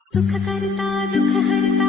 सुख करता दुःख हरता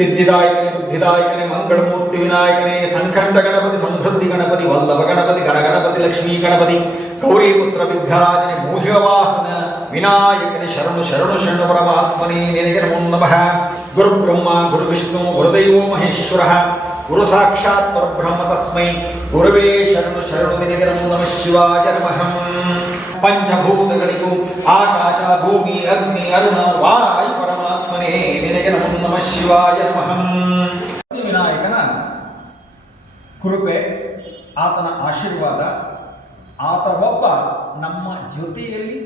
ಸಿದ್ಧಿದಾಯಕನೇ ಬುದ್ಧಿದಾಯಕನೇ ಮಂಗಳಮೂರ್ತಿ ವಿನಾಯಕನೇ ಸಂಕಷ್ಟ ಗಣಪತಿ ಸಮೃದ್ಧಿ ಗಣಪತಿ ವಲ್ಲಭ ಗಣಪತಿ ಗಣ ಗಣಪತಿ ಲಕ್ಷ್ಮೀ ಗಣಪತಿ ಗೌರಿ ಪುತ್ರ ವಿಘ್ನರಾಜನೇ ಮೋಹವಾಹನ ವಿನಾಯಕನೇ ಶರಣು ಶರಣು ಶರಣು ಪರಮಾತ್ಮನೇ ನಿನಗೆ ನಮೋ ನಮಃ ಗುರು ಬ್ರಹ್ಮ ಗುರು ವಿಷ್ಣು ಗುರುದೈವೋ ಮಹೇಶ್ವರ ಗುರು ಸಾಕ್ಷಾತ್ ಪರಬ್ರಹ್ಮ ತಸ್ಮೈ ಗುರುವೇ ಶರಣು ಶರಣು ನಿನಗೆ ನಮೋ ನಮಃ ಶಿವಾಯ ನಮಃ ಪಂಚಭೂತಗಳಿಗೂ ಆಕಾಶ ಶಿವಾಯ ವಿನಾಯಕನ ಕೃಪೆ, ಆತನ ಆಶೀರ್ವಾದ, ಆತ ಒಬ್ಬ ನಮ್ಮ ಜೊತೆಯಲ್ಲಿ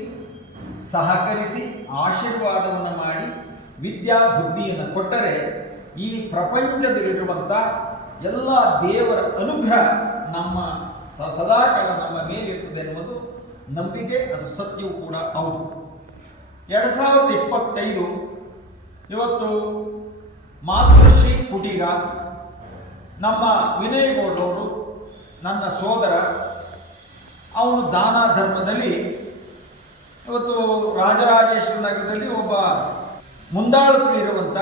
ಸಹಕರಿಸಿ ಆಶೀರ್ವಾದವನ್ನು ಮಾಡಿ ವಿದ್ಯಾ ಬುದ್ಧಿಯನ್ನು ಕೊಟ್ಟರೆ ಈ ಪ್ರಪಂಚದಲ್ಲಿರುವಂಥ ಎಲ್ಲ ದೇವರ ಅನುಗ್ರಹ ನಮ್ಮ ಸದಾಕಾಲ ನಮ್ಮ ಮೇಲಿರ್ತದೆ ಎನ್ನುವುದು ನಂಬಿಕೆ, ಅದು ಸತ್ಯವೂ ಕೂಡ ಹೌದು. ಎರಡು ಸಾವಿರದ ಇಪ್ಪತ್ತೈದು, ಇವತ್ತು ಮಾತೃಶ್ರೀ ಕುಟೀರ, ನಮ್ಮ ವಿನಯ್ ಗೌಡರವರು ನನ್ನ ಸೋದರ, ಅವನು ದಾನ ಧರ್ಮದಲ್ಲಿ, ಇವತ್ತು ರಾಜರಾಜೇಶ್ವರ ನಗರದಲ್ಲಿ ಒಬ್ಬ ಮುಂದಾಳತ್ವ ಇರುವಂಥ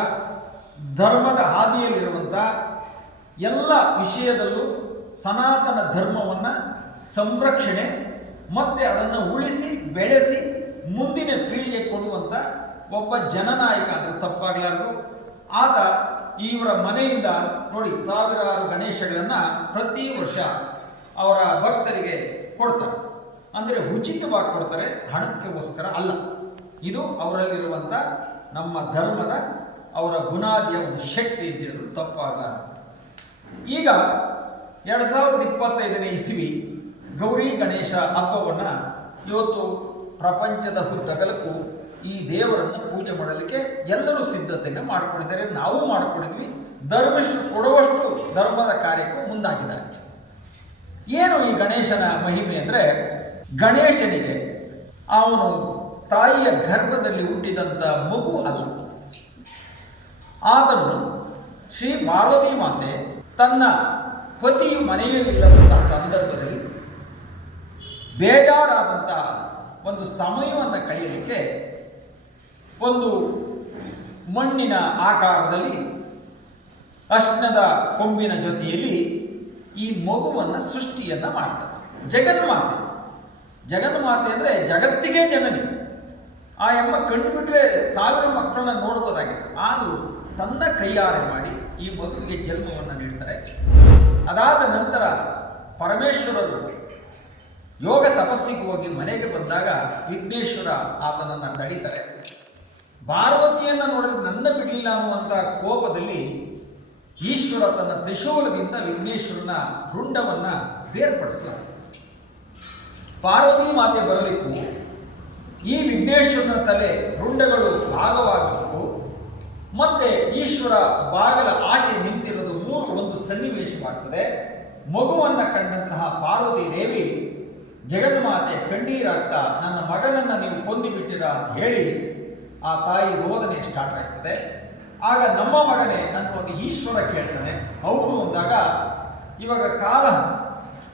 ಧರ್ಮದ ಹಾದಿಯಲ್ಲಿರುವಂಥ ಎಲ್ಲ ವಿಷಯದಲ್ಲೂ ಸನಾತನ ಧರ್ಮವನ್ನು ಸಂರಕ್ಷಣೆ, ಮತ್ತು ಅದನ್ನು ಉಳಿಸಿ, ಬೆಳೆಸಿ, ಮುಂದಿನ ಪೀಳಿಗೆ ಕೊಡುವಂಥ ಒಬ್ಬ ಜನನಾಯಕ ಅಂದರೆ ತಪ್ಪಾಗಲಾರದು. ಆತ ಇವರ ಮನೆಯಿಂದ ನೋಡಿ ಸಾವಿರಾರು ಗಣೇಶಗಳನ್ನು ಪ್ರತಿ ವರ್ಷ ಅವರ ಭಕ್ತರಿಗೆ ಕೊಡ್ತಾರೆ. ಅಂದರೆ ಉಚಿತವಾಗಿ ಕೊಡ್ತಾರೆ, ಹಣಕ್ಕೋಸ್ಕರ ಅಲ್ಲ. ಇದು ಅವರಲ್ಲಿರುವಂಥ ನಮ್ಮ ಧರ್ಮದ ಅವರ ಗುಣಾದಿಯ ಒಂದು ಶಕ್ತಿ ಅಂತ ಹೇಳಿದ್ರು ತಪ್ಪಾಗ ಈಗ ಎರಡು ಸಾವಿರದ ಇಪ್ಪತ್ತೈದನೇ ಇಸ್ವಿ ಗೌರಿ ಗಣೇಶ ಹಬ್ಬವನ್ನು ಇವತ್ತು ಪ್ರಪಂಚದ ಹುತ್ತಗಲಕ್ಕೂ ಈ ದೇವರನ್ನು ಪೂಜೆ ಮಾಡಲಿಕ್ಕೆ ಎಲ್ಲರೂ ಸಿದ್ಧತೆಯನ್ನು ಮಾಡಿಕೊಂಡಿದ್ದಾರೆ. ನಾವು ಮಾಡಿಕೊಂಡಿದ್ವಿ. ಧರ್ಮಷ್ಟು ಕೊಡುವಷ್ಟು ಧರ್ಮದ ಕಾರ್ಯಕ್ಕೂ ಮುಂದಾಗಿದ್ದಾರೆ. ಏನು ಈ ಗಣೇಶನ ಮಹಿಮೆ ಅಂದರೆ ಗಣೇಶನಿಗೆ ಅವನು ತಾಯಿಯ ಗರ್ಭದಲ್ಲಿ ಹುಟ್ಟಿದಂಥ ಮಗು ಅಲ್ಲ. ಆದರೂ ಶ್ರೀ ಪಾರ್ವತಿ ಮಾತೆ ತನ್ನ ಪತಿಯು ಮನೆಯಲ್ಲಿಲ್ಲದಂತಹ ಸಂದರ್ಭದಲ್ಲಿ ಬೇಜಾರಾದಂತಹ ಒಂದು ಸಮಯವನ್ನು ಕಳೆಯಲಿಕ್ಕೆ ಒಂದು ಮಣ್ಣಿನ ಆಕಾರದಲ್ಲಿ ಅಶ್ನದ ಕೊಂಬಿನ ಜೊತೆಯಲ್ಲಿ ಈ ಮಗುವನ್ನು ಸೃಷ್ಟಿಯನ್ನು ಮಾಡ್ತಾರೆ. ಜಗನ್ಮಾತೆ. ಜಗನ್ಮಾತೆ ಅಂದರೆ ಜಗತ್ತಿಗೆ ಜನನಿ. ಆ ಎಂಬ ಕಂಡುಬಿಟ್ರೆ ಸಾವಿರ ಮಕ್ಕಳನ್ನ ನೋಡ್ಬೋದಾಗಿತ್ತು. ಆದರೂ ತನ್ನ ಕೈಯಾರೆ ಮಾಡಿ ಈ ಮಗುವಿಗೆ ಜನ್ಮವನ್ನು ನೀಡ್ತಾರೆ. ಅದಾದ ನಂತರ ಪರಮೇಶ್ವರರು ಯೋಗ ತಪಸ್ಸಿಗೆ ಹೋಗಿ ಮನೆಗೆ ಬಂದಾಗ ವಿಘ್ನೇಶ್ವರ ಆತನನ್ನು ತಡೀತಾರೆ. ಪಾರ್ವತಿಯನ್ನು ನೋಡಿದ್ರೆ ನನ್ನ ಬಿಡಲಿಲ್ಲ ಅನ್ನುವಂಥ ಕೋಪದಲ್ಲಿ ಈಶ್ವರ ತನ್ನ ತ್ರಿಶೂಲದಿಂದ ವಿಘ್ನೇಶ್ವರನ ರುಂಡವನ್ನು ಬೇರ್ಪಡಿಸಲಾಗಿದೆ ಪಾರ್ವತಿ ಮಾತೆ ಬರಲಿಕ್ಕೂ ಈ ವಿಘ್ನೇಶ್ವರನ ತಲೆ ರುಂಡಗಳು ಭಾಗವಾಗಬೇಕು ಮತ್ತೆ ಈಶ್ವರ ಬಾಗಲ ಆಚೆ ನಿಂತಿರುವುದು ಮೂರು ಒಂದು ಸನ್ನಿವೇಶವಾಗ್ತದೆ. ಮಗುವನ್ನು ಕಂಡಂತಹ ಪಾರ್ವತಿ ದೇವಿ, ಜಗನ್ಮಾತೆ, ಕಣ್ಣೀರಾಗ್ತಾ ನನ್ನ ಮಗನನ್ನು ನೀವು ಕೊಂದುಬಿಟ್ಟಿರ? ಅಂತ ಹೇಳಿ ಆ ತಾಯಿ ರೋದನೆ ಸ್ಟಾರ್ಟ್ ಆಗ್ತದೆ. ಆಗ ನಮ್ಮ ಮಗನೇ ನನ್ನ ಒಂದು ಈಶ್ವರ ಕೇಳ್ತಾನೆ. ಹೌದು ಅಂದಾಗ ಇವಾಗ ಕಾಲ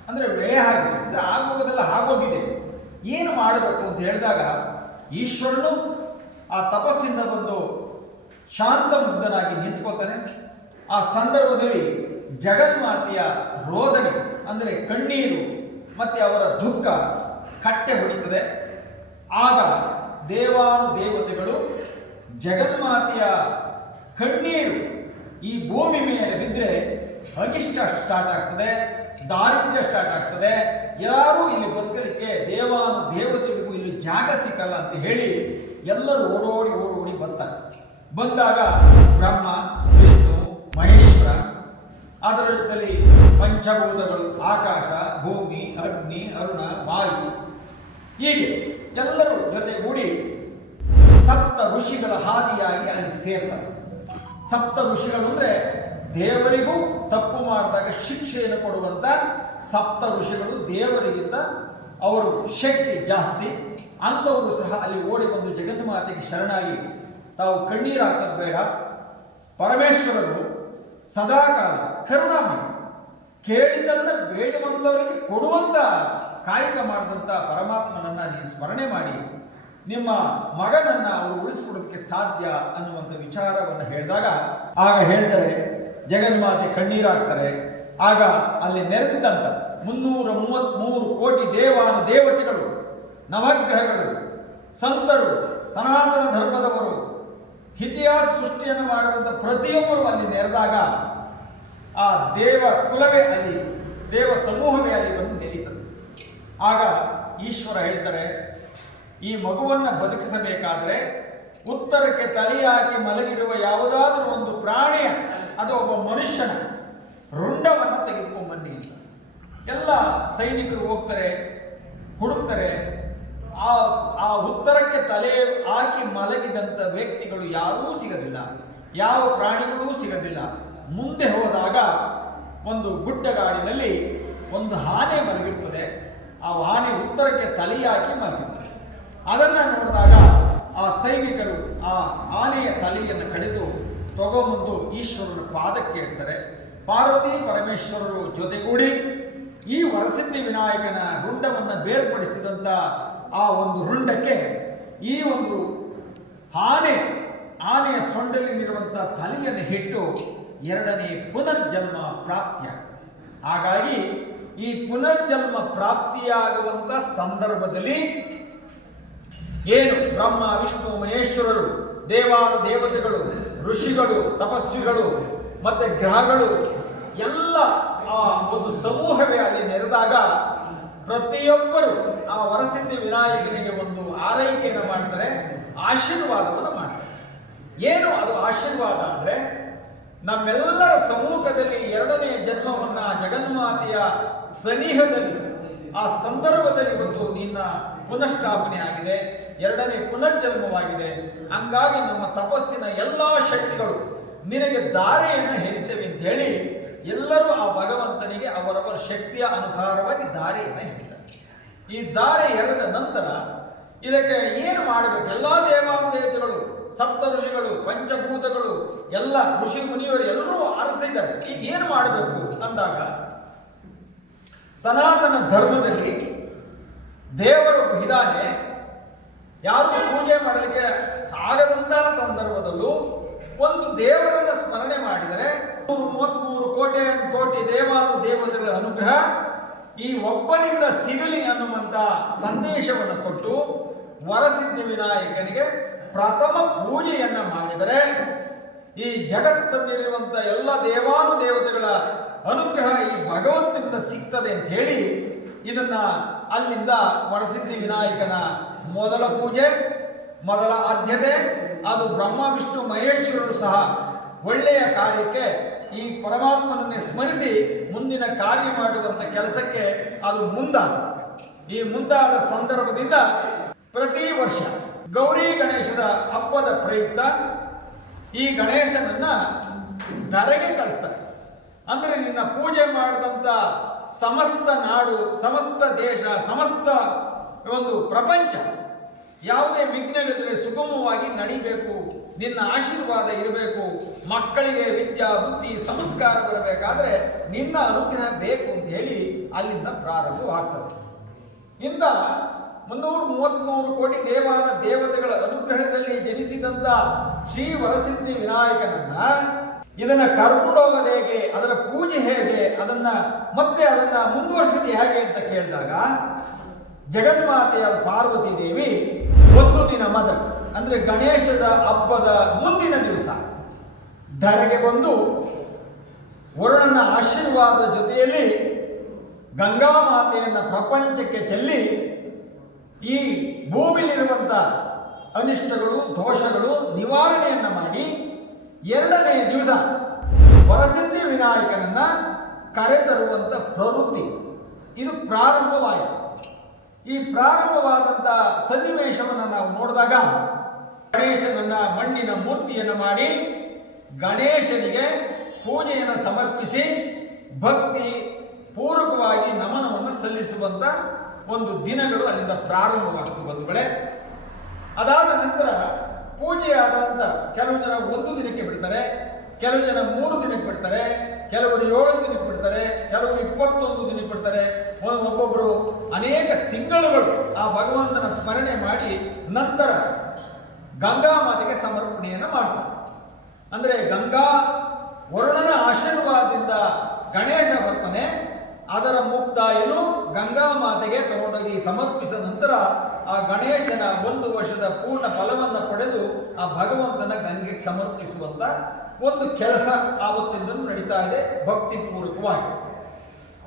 ಅಂದರೆ ವ್ಯಯ ಆಗಿದೆ. ಅಂದರೆ ಆಗೋಗೋದೆಲ್ಲ ಆಗೋಗಿದೆ. ಏನು ಮಾಡಬೇಕು ಅಂತ ಹೇಳಿದಾಗ ಈಶ್ವರನು ಆ ತಪಸ್ಸಿಂದ ಬಂದು ಶಾಂತ ಮುಗ್ಧನಾಗಿ ನಿಂತ್ಕೋತಾನೆ ಆ ಸಂದರ್ಭದಲ್ಲಿ ಜಗನ್ಮಾತೆಯ ರೋದನೆ, ಅಂದರೆ ಕಣ್ಣೀರು ಮತ್ತೆ ಅವರ ದುಃಖ ಕಟ್ಟೆ ಹೊಡಿತದೆ. ಆಗ ದೇವಾನು ದೇವತೆಗಳು ಜಗನ್ಮಾತೆಯ ಕಣ್ಣೀರು ಈ ಭೂಮಿ ಮೇಲೆ ಬಿದ್ದರೆ ಅನಿಷ್ಟ ಸ್ಟಾರ್ಟ್ ಆಗ್ತದೆ, ದಾರಿದ್ರ್ಯ ಸ್ಟಾರ್ಟ್ ಆಗ್ತದೆ. ಎಲ್ಲರೂ ಇಲ್ಲಿ ಬದುಕಲಿಕ್ಕೆ ದೇವಾನು ದೇವತೆಗಳಿಗೂ ಇಲ್ಲಿ ಜಾಗ ಸಿಕ್ಕಲ್ಲ ಅಂತ ಹೇಳಿ ಎಲ್ಲರೂ ಓಡೋಡಿ ಓಡೋಡಿ ಬರ್ತಾರೆ. ಬಂದಾಗ ಬ್ರಹ್ಮ, ವಿಷ್ಣು, ಮಹೇಶ್ವರ, ಅದರ ಜೊತೆಯಲ್ಲಿ ಪಂಚಭೂತಗಳು, ಆಕಾಶ, ಭೂಮಿ, ಅಗ್ನಿ, ಅರುಣ, ವಾಯು ಹೀಗೆ. ಎಲ್ಲರೂ ಜೊತೆಗೂಡಿ ಸಪ್ತ ಋಷಿಗಳ ಹಾದಿಯಾಗಿ ಅಲ್ಲಿ ಸೇರ್ತಾರೆ. ಸಪ್ತ ಋಷಿಗಳು ಅಂದ್ರೆ ದೇವರಿಗೂ ತಪ್ಪು ಮಾಡಿದಾಗ ಶಿಕ್ಷೆಯನ್ನು ಕೊಡುವಂತ ಸಪ್ತ ಋಷಿಗಳು ದೇವರಿಗಿಂತ ಅವರು ಶಕ್ತಿ ಜಾಸ್ತಿ. ಅಂಥವರು ಸಹ ಅಲ್ಲಿ ಓಡಿ ಬಂದು ಜಗನ್ಮಾತೆಗೆ ಶರಣಾಗಿ ತಾವು ಕಣ್ಣೀರು ಹಾಕೋದು ಬೇಡ. ಪರಮೇಶ್ವರರು ಸದಾಕಾಲ ಕರುಣಾಮಯ ಕೇಳಿದ್ದನ್ನು ಬೇಡುವಂಥವರಿಗೆ ಕೊಡುವಂತ ಕಾಯಕ ಮಾಡಿದಂಥ ಪರಮಾತ್ಮನನ್ನು ನೀವು ಸ್ಮರಣೆ ಮಾಡಿ, ನಿಮ್ಮ ಮಗನನ್ನ ಅವರು ಉಳಿಸ್ಕೊಡೋದಕ್ಕೆ ಸಾಧ್ಯ ಅನ್ನುವಂಥ ವಿಚಾರವನ್ನು ಹೇಳಿದಾಗ, ಆಗ ಹೇಳ್ತಾರೆ, ಜಗನ್ಮಾತೆ ಕಣ್ಣೀರಾಗ್ತಾರೆ. ಆಗ ಅಲ್ಲಿ ನೆರೆದಿದ್ದಂಥ ಮುನ್ನೂರ ಮೂವತ್ತ್ಮೂರು ಕೋಟಿ ದೇವಾನು ದೇವತೆಗಳು, ನವಗ್ರಹಗಳು, ಸಂತರು, ಸನಾತನ ಧರ್ಮದವರು, ಇತಿಹಾಸ ಸೃಷ್ಟಿಯನ್ನು ಮಾಡಿದಂಥ ಪ್ರತಿಯೊಬ್ಬರು ಅಲ್ಲಿ ನೆರೆದಾಗ, ಆ ದೇವ ಕುಲವೇ ಅಲ್ಲಿ, ದೇವ ಸಮೂಹವೇ ಅಲ್ಲಿ ಬಂದು ನಿಲ್ಲುತ್ತದೆ ಆಗ ಈಶ್ವರ ಹೇಳ್ತಾರೆ, ಈ ಮಗುವನ್ನು ಬದುಕಿಸಬೇಕಾದ್ರೆ ಉತ್ತರಕ್ಕೆ ತಲೆ ಮಲಗಿರುವ ಯಾವುದಾದರೂ ಒಂದು ಪ್ರಾಣಿಯ, ಅದು ಒಬ್ಬ ಮನುಷ್ಯನ ರುಂಡವನ್ನು ತೆಗೆದುಕೊಂಡ್ಬನ್ನಿ ಅಂತ. ಎಲ್ಲ ಸೈನಿಕರು ಹೋಗ್ತಾರೆ, ಹುಡುಕ್ತಾರೆ. ಆ ಆ ಉತ್ತರಕ್ಕೆ ತಲೆ ಹಾಕಿ ಮಲಗಿದಂಥ ವ್ಯಕ್ತಿಗಳು ಯಾರೂ ಸಿಗದಿಲ್ಲ, ಯಾವ ಪ್ರಾಣಿಗಳೂ ಸಿಗದಿಲ್ಲ. ಮುಂದೆ ಹೋದಾಗ ಒಂದು ಗುಡ್ಡಗಾಡಿನಲ್ಲಿ ಒಂದು ಆನೆ ಮಲಗಿರ್ತದೆ. ಆ ಆನೆ ಉತ್ತರಕ್ಕೆ ತಲೆಯಾಕಿ ಮಲಗಿದ್ದಾರೆ ಅದನ್ನು ನೋಡಿದಾಗ ಆ ಸೈನಿಕರು ಆ ಆನೆಯ ತಲೆಯನ್ನು ಕಡಿದು ತಗೊಂಬಂದು ಈಶ್ವರನ ಪಾದಕ್ಕೆ ಇಡ್ತಾರೆ ಪಾರ್ವತಿ ಪರಮೇಶ್ವರರು ಜೊತೆಗೂಡಿ ಈ ವರಸಿದ್ಧಿ ವಿನಾಯಕನ ರುಂಡವನ್ನು ಬೇರ್ಪಡಿಸಿದಂಥ ಆ ಒಂದು ರುಂಡಕ್ಕೆ ಈ ಒಂದು ಆನೆ, ಆನೆಯ ಸೊಂಡಲಿನಿರುವಂಥ ತಲೆಯನ್ನು ಹಿಟ್ಟು ಎರಡನೇ ಪುನರ್ಜನ್ಮ ಪ್ರಾಪ್ತಿಯಾಗ್ತದೆ. ಹಾಗಾಗಿ ಈ ಪುನರ್ಜನ್ಮ ಪ್ರಾಪ್ತಿಯಾಗುವಂತ ಸಂದರ್ಭದಲ್ಲಿ ಏನು ಬ್ರಹ್ಮ, ವಿಷ್ಣು, ಮಹೇಶ್ವರರು, ದೇವಾನು, ದೇವತೆಗಳು, ಋಷಿಗಳು, ತಪಸ್ವಿಗಳು, ಮತ್ತೆ ಗ್ರಹಗಳು, ಎಲ್ಲ ಆ ಒಂದು ಸಮೂಹವೇ ಅಲ್ಲಿ ನೆರೆದಾಗ ಪ್ರತಿಯೊಬ್ಬರು ಆ ವರಸಿದ್ಧಿ ವಿನಾಯಕನಿಗೆ ಒಂದು ಆರೈಕೆಯನ್ನು ಮಾಡ್ತಾರೆ, ಆಶೀರ್ವಾದವನ್ನು ಮಾಡ್ತಾರೆ. ಏನು ಅದು ಆಶೀರ್ವಾದ ಅಂದ್ರೆ ನಮ್ಮೆಲ್ಲರ ಸಮ್ಮುಖದಲ್ಲಿ ಎರಡನೇ ಜನ್ಮವನ್ನ ಜಗನ್ಮಾತೆಯ ಸನಿಹದಲ್ಲಿ, ಆ ಸಂದರ್ಭದಲ್ಲಿ ಇವತ್ತು ನಿನ್ನ ಪುನಃಸ್ಥಾಪನೆ ಆಗಿದೆ. ಎರಡನೇ ಪುನರ್ಜನ್ಮವಾಗಿದೆ. ಹಂಗಾಗಿ ನಮ್ಮ ತಪಸ್ಸಿನ ಎಲ್ಲಾ ಶಕ್ತಿಗಳು ನಿನಗೆ ದಾರಿಯನ್ನು ಹೇರಿತೇವೆ ಅಂತ ಹೇಳಿ ಎಲ್ಲರೂ ಆ ಭಗವಂತನಿಗೆ ಅವರವರ ಶಕ್ತಿಯ ಅನುಸಾರವಾಗಿ ದಾರಿಯನ್ನು ಹೇಳಿದ್ದಾರೆ. ಈ ದಾರಿ ಎರೆದ ನಂತರ ಇದಕ್ಕೆ ಏನು ಮಾಡಬೇಕು? ಎಲ್ಲ ದೇವಾನುದೇವತೆಗಳು ಸಪ್ತ ಋಷಿಗಳು ಪಂಚಭೂತಗಳು, ಎಲ್ಲ ಋಷಿ ಮುನಿಯವರು ಎಲ್ಲರೂ ಅರಸಿದ್ದಾರೆ ಈಗ ಏನು ಮಾಡಬೇಕು ಅಂದಾಗ ಸನಾತನ ಧರ್ಮದಲ್ಲಿ ದೇವರು ಇದ್ದಾನೆ, ಯಾರು ಪೂಜೆ ಮಾಡಲಿಕ್ಕೆ ಸಾಗದಂತಹ ಸಂದರ್ಭದಲ್ಲೂ ಒಂದು ದೇವರನ್ನ ಸ್ಮರಣೆ ಮಾಡಿದರೆ ಮೂವತ್ಮೂರು ಕೋಟಿ ಕೋಟಿ ದೇವಾನು ದೇವತೆಗಳ ಅನುಗ್ರಹ ಈ ಒಬ್ಬನಿಂದ ಸಿಗಲಿ ಅನ್ನುವಂತ ಸಂದೇಶವನ್ನು ಕೊಟ್ಟು ವರಸಿದ್ಧ ವಿನಾಯಕನಿಗೆ ಪ್ರಥಮ ಪೂಜೆಯನ್ನ ಮಾಡಿದರೆ ಈ ಜಗತ್ತಲ್ಲಿರುವಂತ ಎಲ್ಲ ದೇವಾನು ದೇವತೆಗಳ ಅನುಗ್ರಹ ಈ ಭಗವಂತನಿಂದ ಸಿಗ್ತದೆ ಅಂತ ಹೇಳಿ ಇದನ್ನ ಅಲ್ಲಿಂದ ವರಸಿದ್ಧಿ ವಿನಾಯಕನ ಮೊದಲ ಪೂಜೆ, ಮೊದಲ ಆದ್ಯತೆ, ಅದು ಬ್ರಹ್ಮ, ವಿಷ್ಣು, ಮಹೇಶ್ವರರು ಸಹ ಒಳ್ಳೆಯ ಕಾರ್ಯಕ್ಕೆ ಈ ಪರಮಾತ್ಮನನ್ನೇ ಸ್ಮರಿಸಿ ಮುಂದಿನ ಕಾರ್ಯ ಮಾಡುವಂತ ಕೆಲಸಕ್ಕೆ ಅದು ಮುಂದಾದ. ಈ ಮುಂದಾದ ಸಂದರ್ಭದಿಂದ ಪ್ರತಿ ವರ್ಷ ಗೌರಿ ಗಣೇಶದ ಹಬ್ಬದ ಪ್ರಯುಕ್ತ ಈ ಗಣೇಶನನ್ನ ಧರೆಗೆ ಕಳಿಸ್ತಾರೆ. ಅಂದ್ರೆ ನಿನ್ನ ಪೂಜೆ ಮಾಡಿದಂಥ ಸಮಸ್ತ ನಾಡು, ಸಮಸ್ತ ದೇಶ, ಸಮಸ್ತ ಒಂದು ಪ್ರಪಂಚ ಯಾವುದೇ ವಿಘ್ನವಿದ್ದರೆ ಸುಗಮವಾಗಿ ನಡಿಬೇಕು, ನಿನ್ನ ಆಶೀರ್ವಾದ ಇರಬೇಕು, ಮಕ್ಕಳಿಗೆ ವಿದ್ಯಾ, ಬುದ್ಧಿ, ಸಂಸ್ಕಾರ ಬರಬೇಕಾದ್ರೆ ನಿನ್ನ ಅನುಗ್ರಹ ಬೇಕು ಅಂತ ಹೇಳಿ ಅಲ್ಲಿಂದ ಪ್ರಾರಂಭವಾಗ್ತದೆ. ಇಂದ ಮುನ್ನೂರ ಮೂವತ್ಮೂರು ಕೋಟಿ ದೇವಾನ ದೇವತೆಗಳ ಅನುಗ್ರಹದಲ್ಲಿ ಜನಿಸಿದಂತ ಶ್ರೀ ವರಸಿದ್ಧಿ ವಿನಾಯಕನನ್ನ ಇದನ್ನ ಕರ್ಕೊಂಡು ಹೇಗೆ ಅದರ ಪೂಜೆ ಹೇಗೆ, ಅದನ್ನ ಮತ್ತೆ ಅದನ್ನ ಮುಂದುವರಿಸೋದು ಹೇಗೆ ಅಂತ ಕೇಳಿದಾಗ, ಜಗನ್ಮಾತೆಯಾದ ಪಾರ್ವತಿ ದೇವಿ ಒಂದು ದಿನ ಮದ ಅಂದ್ರೆ ಗಣೇಶದ ಹಬ್ಬದ ಮುಂದಿನ ದಿವಸ, ಧರೆಗೆ ಬಂದು ವರುಣನ ಆಶೀರ್ವಾದದ ಜೊತೆಯಲ್ಲಿ ಗಂಗಾ ಮಾತೆಯನ್ನು ಪ್ರಪಂಚಕ್ಕೆ ಚೆಲ್ಲಿ ಈ ಭೂಮಿಲಿರುವಂಥ ಅನಿಷ್ಟಗಳು, ದೋಷಗಳು ನಿವಾರಣೆಯನ್ನು ಮಾಡಿ ಎರಡನೇ ದಿವಸ ವರಸಿದ್ಧಿ ವಿನಾಯಕನನ್ನು ಕರೆತರುವಂಥ ಪ್ರವೃತ್ತಿ. ಇದು ಪ್ರಾರಂಭವಾಯಿತು. ಈ ಪ್ರಾರಂಭವಾದಂಥ ಸನ್ನಿವೇಶವನ್ನು ನಾವು ನೋಡಿದಾಗ ಗಣೇಶನನ್ನ ಮಣ್ಣಿನ ಮೂರ್ತಿಯನ್ನು ಮಾಡಿ ಗಣೇಶನಿಗೆ ಪೂಜೆಯನ್ನು ಸಮರ್ಪಿಸಿ ಭಕ್ತಿ ಪೂರ್ವಕವಾಗಿ ನಮನವನ್ನು ಸಲ್ಲಿಸುವಂತ ಒಂದು ದಿನಗಳು ಅಲ್ಲಿಂದ ಪ್ರಾರಂಭವಾಗ್ತು ಬಂಧುಗಳೇ. ಅದಾದ ನಂತರ ಪೂಜೆಯಾದ ನಂತರ ಕೆಲವು ಜನ ಒಂದು ದಿನಕ್ಕೆ ಬಿಡ್ತಾರೆ, ಕೆಲವು ಜನ ಮೂರು ದಿನಕ್ಕೆ ಬಿಡ್ತಾರೆ, ಕೆಲವರು ಏಳು ದಿನಕ್ಕೆ ಬಿಡ್ತಾರೆ, ಕೆಲವರು ಇಪ್ಪತ್ತೊಂದು ದಿನಕ್ಕೆ ಬಿಡ್ತಾರೆ. ಒಬ್ಬೊಬ್ಬರು ಅನೇಕ ತಿಂಗಳುಗಳು ಆ ಭಗವಂತನ ಸ್ಮರಣೆ ಮಾಡಿ ನಂತರ ಗಂಗಾ ಮಾತೆಗೆ ಸಮರ್ಪಣೆಯನ್ನು ಮಾಡ್ತಾರೆ. ಅಂದರೆ ಗಂಗಾ ವರುಣನ ಆಶೀರ್ವಾದದಿಂದ ಗಣೇಶ ಬರ್ತಾನೆ ಅದರ ಮುಕ್ತಾಯನು ಗಂಗಾ ಮಾತೆಗೆ ತಗೊಂಡೋಗಿ ಸಮರ್ಪಿಸಿದ ನಂತರ ಆ ಗಣೇಶನ ಒಂದು ವರ್ಷದ ಪೂರ್ಣ ಫಲವನ್ನು ಪಡೆದು ಆ ಭಗವಂತನ ಗಂಗೆಗೆ ಸಮರ್ಪಿಸುವಂತ ಒಂದು ಕೆಲಸ ಆವತ್ತಿಂದಲೂ ನಡೀತಾ ಇದೆ ಭಕ್ತಿ ಪೂರ್ವಕವಾಗಿ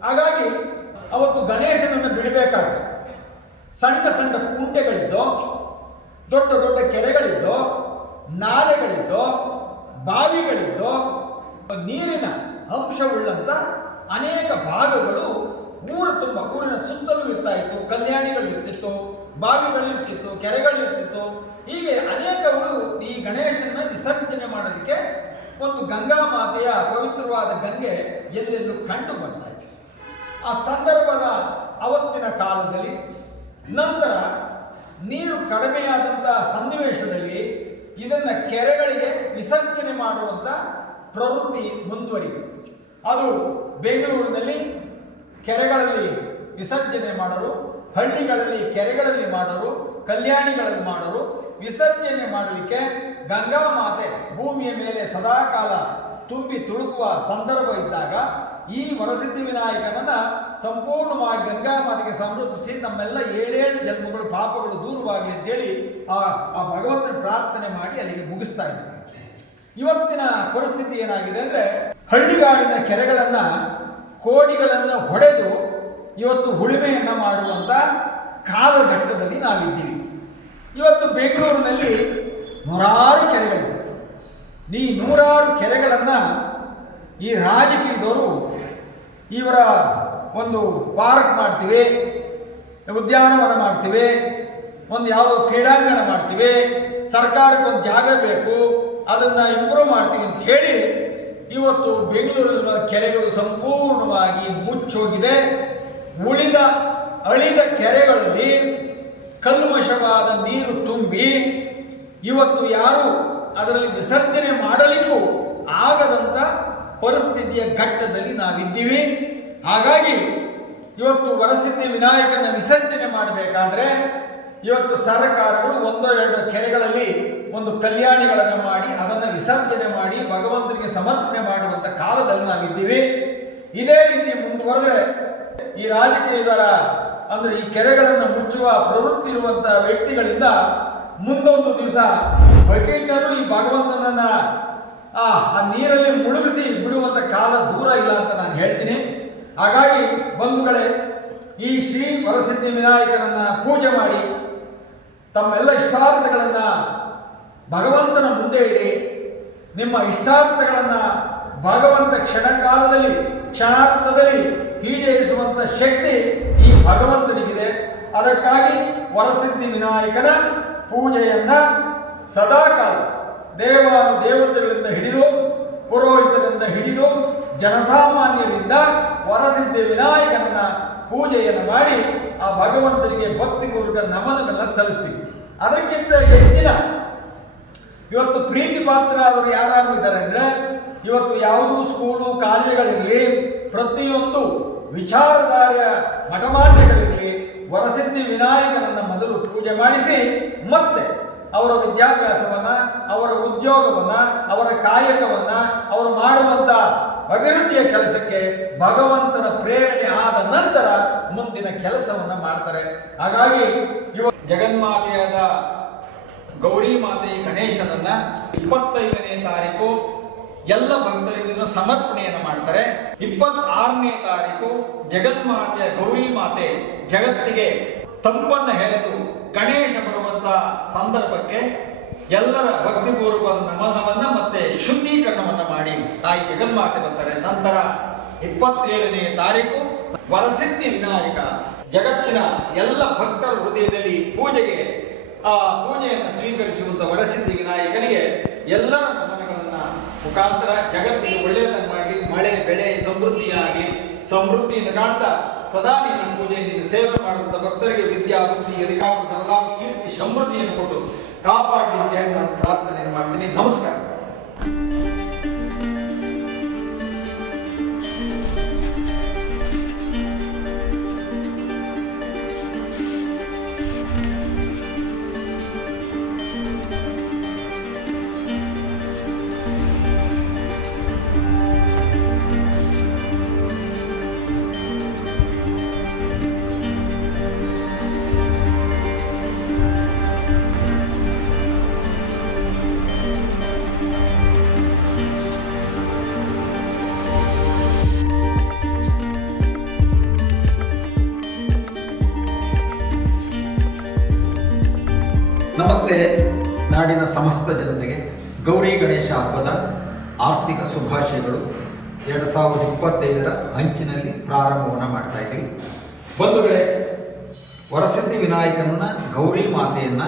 ಹಾಗಾಗಿ ಅವತ್ತು ಗಣೇಶನನ್ನು ಬಿಡಬೇಕಾದ್ರೆ ಸಣ್ಣ ಸಣ್ಣ ಕುಂಟೆಗಳಿದ್ದೋ ದೊಡ್ಡ ದೊಡ್ಡ ಕೆರೆಗಳಿದ್ದೋ, ನಾಲೆಗಳಿದ್ದೋ, ಬಾವಿಗಳಿದ್ದೋ, ನೀರಿನ ಅಂಶವುಳ್ಳಂತ ಅನೇಕ ಭಾಗಗಳು ಊರ ತುಂಬ, ಊರಿನ ಸುತ್ತಲೂ ಇರ್ತಾ ಇತ್ತು. ಕಲ್ಯಾಣಿಗಳು ಇರ್ತಿತ್ತು, ಬಾವಿಗಳು ಇರ್ತಿತ್ತು, ಕೆರೆಗಳು ಇರ್ತಿತ್ತು. ಹೀಗೆ ಅನೇಕಗಳು ಈ ಗಣೇಶನ ವಿಸರ್ಜನೆ ಮಾಡೋದಕ್ಕೆ ಒಂದು ಗಂಗಾ ಮಾತೆಯ ಪವಿತ್ರವಾದ ಗಂಗೆ ಎಲ್ಲೆಲ್ಲೂ ಕಂಡು ಬರ್ತಾ ಇತ್ತು. ಆ ಸಂದರ್ಭದ ಅವತ್ತಿನ ಕಾಲದಲ್ಲಿ ನಂತರ ನೀರು ಕಡಿಮೆಯಾದಂಥ ಸನ್ನಿವೇಶದಲ್ಲಿ ಇದನ್ನ ಕೆರೆಗಳಿಗೆ ವಿಸರ್ಜನೆ ಮಾಡುವಂತ ಪ್ರವೃತ್ತಿ ಮುಂದುವರಿಯಿತು. ಅದು ಬೆಂಗಳೂರಿನಲ್ಲಿ ಕೆರೆಗಳಲ್ಲಿ ವಿಸರ್ಜನೆ ಮಾಡೋರು, ಹಳ್ಳಿಗಳಲ್ಲಿ ಕೆರೆಗಳಲ್ಲಿ ಮಾಡೋರು, ಕಲ್ಯಾಣಿಗಳಲ್ಲಿ ಮಾಡೋರು, ವಿಸರ್ಜನೆ ಮಾಡಲಿಕ್ಕೆ ಗಂಗಾ ಮಾತೆ ಭೂಮಿಯ ಮೇಲೆ ಸದಾಕಾಲ ತುಂಬಿ ತುಳುಕುವ ಸಂದರ್ಭ ಇದ್ದಾಗ ಈ ವರಸಿದ್ಧಿ ವಿನಾಯಕನನ್ನ ಸಂಪೂರ್ಣವಾಗಿ ಗಂಗಾ ಮಾತೆಗೆ ಸಮೃದ್ಧಿಸಿ ನಮ್ಮೆಲ್ಲ ಏಳೇಳು ಜನ್ಮಗಳು, ಪಾಪಗಳು ದೂರವಾಗಲಿ ಅಂತೇಳಿ ಆ ಆ ಭಗವಂತನ ಪ್ರಾರ್ಥನೆ ಮಾಡಿ ಅಲ್ಲಿಗೆ ಮುಗಿಸ್ತಾ ಇದ್ದಾರೆ ಇವತ್ತಿನ ಪರಿಸ್ಥಿತಿ ಏನಾಗಿದೆ ಅಂದ್ರೆ ಹಳ್ಳಿಗಾಡಿನ ಕೆರೆಗಳನ್ನು, ಕೋಡಿಗಳನ್ನು ಹೊಡೆದು ಇವತ್ತು ಉಳುಮೆಯನ್ನು ಮಾಡುವಂತ ಕಾಲಘಟ್ಟದಲ್ಲಿ ನಾವಿದ್ದೀವಿ. ಇವತ್ತು ಬೆಂಗಳೂರಿನಲ್ಲಿ ನೂರಾರು ಕೆರೆಗಳಿವೆ. ಈ ನೂರಾರು ಕೆರೆಗಳನ್ನು ಈ ರಾಜಕೀಯದವರು ಇವರ ಒಂದು ಪಾರ್ಕ್ ಮಾಡ್ತೀವಿ, ಉದ್ಯಾನವನ ಮಾಡ್ತೀವಿ, ಒಂದು ಯಾವುದೋ ಕ್ರೀಡಾಂಗಣ ಮಾಡ್ತೀವಿ ಸರ್ಕಾರಕ್ಕೆ ಒಂದು ಜಾಗ ಬೇಕು, ಅದನ್ನ ಇಂಪ್ರೂವ್ ಮಾಡ್ತೀವಿ ಅಂತ ಹೇಳಿ ಇವತ್ತು ಬೆಂಗಳೂರಿನ ಕೆರೆಗಳು ಸಂಪೂರ್ಣವಾಗಿ ಮುಚ್ಚೋಗಿದೆ. ಉಳಿದ, ಅಳಿದ ಕೆರೆಗಳಲ್ಲಿ ಕಲ್ಮಶವಾದ ನೀರು ತುಂಬಿ, ಇವತ್ತು ಯಾರು ಅದರಲ್ಲಿ ವಿಸರ್ಜನೆ ಮಾಡಲಿಕ್ಕೂ ಆಗದಂತ ಪರಿಸ್ಥಿತಿಯ ಘಟ್ಟದಲ್ಲಿ ನಾವಿದ್ದೀವಿ. ಹಾಗಾಗಿ ಇವತ್ತು ವರಸಿದ್ಧಿ ವಿನಾಯಕನ ವಿಸರ್ಜನೆ ಮಾಡಬೇಕಾದ್ರೆ ಇವತ್ತು ಸರ್ಕಾರಗಳು ಒಂದೋ ಎರಡು ಕೆರೆಗಳಲ್ಲಿ ಒಂದು ಕಲ್ಯಾಣಿಗಳನ್ನು ಮಾಡಿ, ಅದನ್ನು ವಿಸರ್ಜನೆ ಮಾಡಿ, ಭಗವಂತನಿಗೆ ಸಮರ್ಪಣೆ ಮಾಡುವಂತ ಕಾಲದಲ್ಲಿ ನಾವಿದ್ದೀವಿ. ಇದೇ ರೀತಿ ಮುಂದುವರೆದ್ರೆ ಈ ರಾಜಕೀಯದರ ಅಂದ್ರೆ ಈ ಕೆರೆಗಳನ್ನು ಮುಚ್ಚುವ ಪ್ರವೃತ್ತಿ ಇರುವಂತಹ ವ್ಯಕ್ತಿಗಳಿಂದ ಮುಂದೊಂದು ದಿವಸ ಬಕೆಟ್ನಲ್ಲೂ ಈ ಭಗವಂತನನ್ನ, ಆ ಆ ನೀರಲ್ಲಿ ಮುಳುಗಿಸಿ ಬಿಡುವಂತ ಕಾಲ ದೂರ ಇಲ್ಲ ಅಂತ ನಾನು ಹೇಳ್ತೀನಿ. ಹಾಗಾಗಿ ಬಂಧುಗಳೇ, ಈ ಶ್ರೀ ವರಸಿದ್ಧಿ ವಿನಾಯಕನನ್ನ ಪೂಜೆ ಮಾಡಿ, ತಮ್ಮೆಲ್ಲ ಇಷ್ಟಾರ್ಥಗಳನ್ನ ಭಗವಂತನ ಮುಂದೆ ಇಡಿ. ನಿಮ್ಮ ಇಷ್ಟಾರ್ಥಗಳನ್ನು ಭಗವಂತ ಕ್ಷಣಕಾಲದಲ್ಲಿ, ಕ್ಷಣಾರ್ಥದಲ್ಲಿ ಈಡೇರಿಸುವಂಥ ಶಕ್ತಿ ಈ ಭಗವಂತನಿಗಿದೆ. ಅದಕ್ಕಾಗಿ ವರಸಿದ್ಧಿ ವಿನಾಯಕನ ಪೂಜೆಯನ್ನು ಸದಾಕಾಲ ದೇವಾನು ದೇವತೆಗಳಿಂದ ಹಿಡಿದು, ಪುರೋಹಿತರಿಂದ ಹಿಡಿದು, ಜನಸಾಮಾನ್ಯರಿಂದ ವರಸಿದ್ಧಿ ವಿನಾಯಕನನ್ನ ಪೂಜೆಯನ್ನು ಮಾಡಿ ಆ ಭಗವಂತನಿಗೆ ಭಕ್ತಿಪೂರ್ವಕ ನಮನಗಳನ್ನು ಸಲ್ಲಿಸ್ತೀವಿ. ಅದಕ್ಕಿಂತ ಹೆಚ್ಚಿನ ಇವತ್ತು ಪ್ರೀತಿ ಪಾತ್ರ ಅವರು ಯಾರು ಇದ್ದಾರೆ ಅಂದ್ರೆ ಇವತ್ತು ಯಾವುದು ಸ್ಕೂಲು ಕಾಲೇಜುಗಳಿರಲಿ, ಪ್ರತಿಯೊಂದು ವಿಚಾರಧಾರೆಯ ಮಠಮಾನ್ಯಗಳಿರಲಿ, ವರಸಿದ್ಧಿ ವಿನಾಯಕನನ್ನ ಮೊದಲು ಪೂಜೆ ಮಾಡಿಸಿ, ಮತ್ತೆ ಅವರ ವಿದ್ಯಾಭ್ಯಾಸವನ್ನ, ಅವರ ಉದ್ಯೋಗವನ್ನ, ಅವರ ಕಾಯಕವನ್ನ, ಅವರು ಮಾಡುವಂತ ಅಭಿವೃದ್ಧಿಯ ಕೆಲಸಕ್ಕೆ ಭಗವಂತನ ಪ್ರೇರಣೆ ಆದ ನಂತರ ಮುಂದಿನ ಕೆಲಸವನ್ನ ಮಾಡ್ತಾರೆ. ಹಾಗಾಗಿ ಇವ ಜಗನ್ಮಾತೆಯಾದ ಗೌರಿ ಮಾತೆ ಗಣೇಶನನ್ನ ಇಪ್ಪತ್ತೈದನೇ ತಾರೀಕು ಎಲ್ಲ ಭಕ್ತರಿಗೂ ಸಮರ್ಪಣೆಯನ್ನು ಮಾಡ್ತಾರೆ. ಇಪ್ಪತ್ತಾರನೇ ತಾರೀಕು ಜಗನ್ಮಾತೆಯ ಗೌರಿ ಮಾತೆ ಜಗತ್ತಿಗೆ ತಂಪನ್ನು ಹೆರೆದು ಗಣೇಶ ಬರುವಂತ ಸಂದರ್ಭಕ್ಕೆ ಎಲ್ಲರ ಭಕ್ತಿಪೂರ್ವಕ ನಮನವನ್ನ ಮತ್ತೆ ಶುದ್ಧೀಕರಣವನ್ನು ಮಾಡಿ ತಾಯಿ ಜಗನ್ಮಾತೆ ಬರ್ತಾರೆ. ನಂತರ ಇಪ್ಪತ್ತೇಳನೇ ತಾರೀಕು ವರಸಿದ್ಧಿ ವಿನಾಯಕ ಜಗತ್ತಿನ ಎಲ್ಲ ಭಕ್ತರ ಹೃದಯದಲ್ಲಿ ಪೂಜೆಗೆ ಆ ಪೂಜೆಯನ್ನು ಸ್ವೀಕರಿಸುವಂಥ ವರಸಿದ್ಧಿ ನಾಯಕನಿಗೆ ಎಲ್ಲ ನಮನಗಳನ್ನ ಮುಖಾಂತರ ಜಗತ್ತಿಗೆ ಒಳ್ಳೆಯದನ್ನು ಮಾಡಲಿ ಮಳೆ, ಬೆಳೆ, ಸಮೃದ್ಧಿಯಾಗಲಿ ಸಮೃದ್ಧಿಯನ್ನು ಕಾಣ್ತಾ ಸದಾ ನಿನ್ನ ಪೂಜೆ ನಿನ್ನ ಸೇವೆ ಮಾಡುವಂಥ ಭಕ್ತರಿಗೆ ವಿದ್ಯಾ, ಬುದ್ಧಿ, ಅಧಿಕಾರ ಕೀರ್ತಿ, ಸಮೃದ್ಧಿಯನ್ನು ಕೊಟ್ಟು ಕಾಪಾಡಲಿ ಅಂತ ಪ್ರಾರ್ಥನೆ ಮಾಡ್ತೀನಿ. ನಮಸ್ಕಾರ. ನಮಸ್ತೆ. ನಾಡಿನ ಸಮಸ್ತ ಜನತೆಗೆ ಗೌರಿ ಗಣೇಶ ಹಬ್ಬದ ಆರ್ಥಿಕ ಶುಭಾಶಯಗಳು. ಎರಡು ಸಾವಿರದ ಇಪ್ಪತ್ತೈದರ ಅಂಚಿನಲ್ಲಿ ಪ್ರಾರಂಭವನ್ನು ಮಾಡ್ತಾ ಇದ್ದೀವಿ. ಬಂಧುಗಳೇ, ವರಸಿದ್ಧಿ ವಿನಾಯಕನನ್ನ, ಗೌರಿ ಮಾತೆಯನ್ನ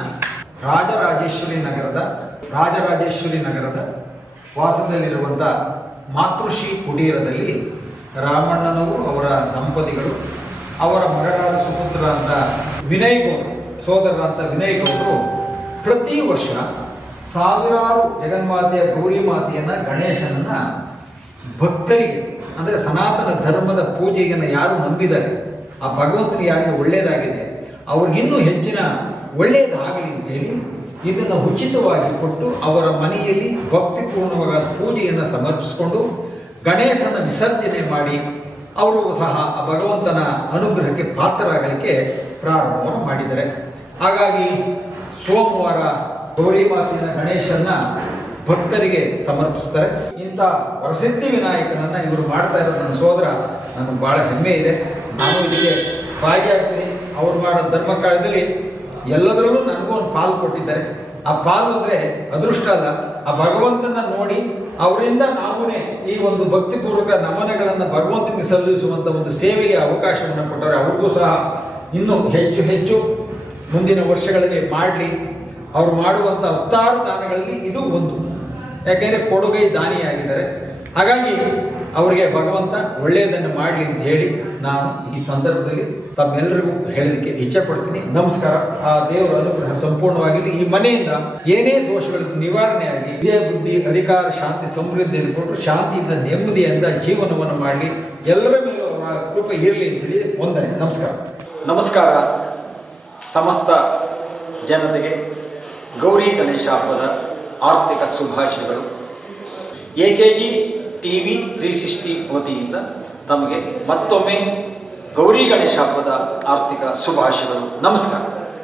ರಾಜರಾಜೇಶ್ವರಿ ನಗರದ ರಾಜರಾಜೇಶ್ವರಿ ನಗರದ ವಾಸದಲ್ಲಿರುವಂಥ ಮಾತೃಶ್ರೀ ಕುಟೀರದಲ್ಲಿ ರಾಮಣ್ಣನವರು ಅವರ ದಂಪತಿಗಳು, ಅವರ ಮಗಳಾದ ಸುಪುತ್ರ ಅಂತ ವಿನಯ್ ಗೌಡ್ರು, ಸೋದರರಾದ ವಿನಯ್ ಗೌಡರು ಪ್ರತಿ ವರ್ಷ ಸಾವಿರಾರು ಜಗನ್ಮಾತೆಯ ಗೌರಿ ಮಾತೆಯನ್ನ, ಗಣೇಶನನ್ನ ಭಕ್ತರಿಗೆ, ಅಂದರೆ ಸನಾತನ ಧರ್ಮದ ಪೂಜೆಯನ್ನು ಯಾರು ನಂಬಿದ್ದಾರೆ ಆ ಭಗವಂತನ ಯಾರಿಗೆ ಒಳ್ಳೆಯದಾಗಿದೆ ಅವ್ರಿಗಿನ್ನೂ ಹೆಚ್ಚಿನ ಒಳ್ಳೆಯದಾಗಲಿ ಅಂತೇಳಿ ಇದನ್ನು ಉಚಿತವಾಗಿ ಕೊಟ್ಟು ಅವರ ಮನೆಯಲ್ಲಿ ಭಕ್ತಿಪೂರ್ಣವಾದ ಪೂಜೆಯನ್ನು ಸಮರ್ಪಿಸಿಕೊಂಡು ಗಣೇಶನ ವಿಸರ್ಜನೆ ಮಾಡಿ ಅವರು ಸಹ ಆ ಭಗವಂತನ ಅನುಗ್ರಹಕ್ಕೆ ಪಾತ್ರರಾಗಲಿಕ್ಕೆ ಪ್ರಾರಂಭವನ್ನು ಮಾಡಿದ್ದಾರೆ. ಹಾಗಾಗಿ ಸೋಮವಾರ ಗೌರಿ ಮಾತಿನ ಗಣೇಶನ್ನ ಭಕ್ತರಿಗೆ ಸಮರ್ಪಿಸ್ತಾರೆ. ಇಂಥ ಪ್ರಸಿದ್ಧಿ ವಿನಾಯಕನನ್ನ ಇವರು ಮಾಡ್ತಾ ಇರೋ ನನ್ನ ಸೋದರ, ನನಗೆ ಬಹಳ ಹೆಮ್ಮೆ ಇದೆ. ನಾನು ಇದಕ್ಕೆ ಭಾಗಿಯಾಗ್ತೀನಿ. ಅವ್ರು ಮಾಡೋ ಧರ್ಮ ಕಾಲದಲ್ಲಿ ಎಲ್ಲದರಲ್ಲೂ ನನಗೂ ಒಂದು ಪಾಲು ಕೊಟ್ಟಿದ್ದಾರೆ. ಆ ಪಾಲು ಅಂದರೆ ಅದೃಷ್ಟ ಅಲ್ಲ. ಆ ಭಗವಂತನ ನೋಡಿ ಅವರಿಂದ ನಾವೇ ಈ ಒಂದು ಭಕ್ತಿಪೂರ್ವಕ ನಮನಗಳನ್ನು ಭಗವಂತನಿಗೆ ಸಲ್ಲಿಸುವಂಥ ಒಂದು ಸೇವೆಗೆ ಅವಕಾಶವನ್ನು ಕೊಟ್ಟರೆ ಅವ್ರಿಗೂ ಸಹ ಇನ್ನೂ ಹೆಚ್ಚು ಹೆಚ್ಚು ಮುಂದಿನ ವರ್ಷಗಳಲ್ಲಿ ಮಾಡಲಿ. ಅವರು ಮಾಡುವಂಥ ಹತ್ತಾರು ದಾನಗಳಲ್ಲಿ ಇದು ಒಂದು. ಯಾಕೆಂದರೆ ಕೊಡುಗೈ ದಾನಿಯಾಗಿದ್ದಾರೆ. ಹಾಗಾಗಿ ಅವರಿಗೆ ಭಗವಂತ ಒಳ್ಳೆಯದನ್ನು ಮಾಡಲಿ ಅಂತ ಹೇಳಿ ನಾನು ಈ ಸಂದರ್ಭದಲ್ಲಿ ತಮ್ಮೆಲ್ಲರಿಗೂ ಹೇಳಲಿಕ್ಕೆ ಇಚ್ಛೆಪಡ್ತೀನಿ. ನಮಸ್ಕಾರ. ಆ ದೇವರ ಅನುಗ್ರಹ ಸಂಪೂರ್ಣವಾಗಿ ಈ ಮನೆಯಿಂದ ಏನೇ ದೋಷಗಳನ್ನು ನಿವಾರಣೆಯಾಗಿ ಇದೇ ಬುದ್ಧಿ, ಅಧಿಕಾರ, ಶಾಂತಿ ಸಮೃದ್ಧಿಯನ್ನು ಕೊಟ್ಟು ಶಾಂತಿಯಿಂದ ನೆಮ್ಮದಿಯಿಂದ ಜೀವನವನ್ನು ಮಾಡಲಿ. ಎಲ್ಲರ ಮೇಲೂ ಅವರ ಕೃಪೆ ಇರಲಿ ಅಂತೇಳಿ ಒಂದನೇ. ನಮಸ್ಕಾರ. ನಮಸ್ಕಾರ. ಸಮಸ್ತ ಜನತೆಗೆ ಗೌರಿ ಗಣೇಶ ಹಬ್ಬದ ಆರ್ಥಿಕ ಶುಭಾಶಯಗಳು. A K G T V three sixty ವತಿಯಿಂದ ತಮಗೆ ಮತ್ತೊಮ್ಮೆ ಗೌರಿ ಗಣೇಶ ಹಬ್ಬದ ಆರ್ಥಿಕ ಶುಭಾಶಯಗಳು. ನಮಸ್ಕಾರ.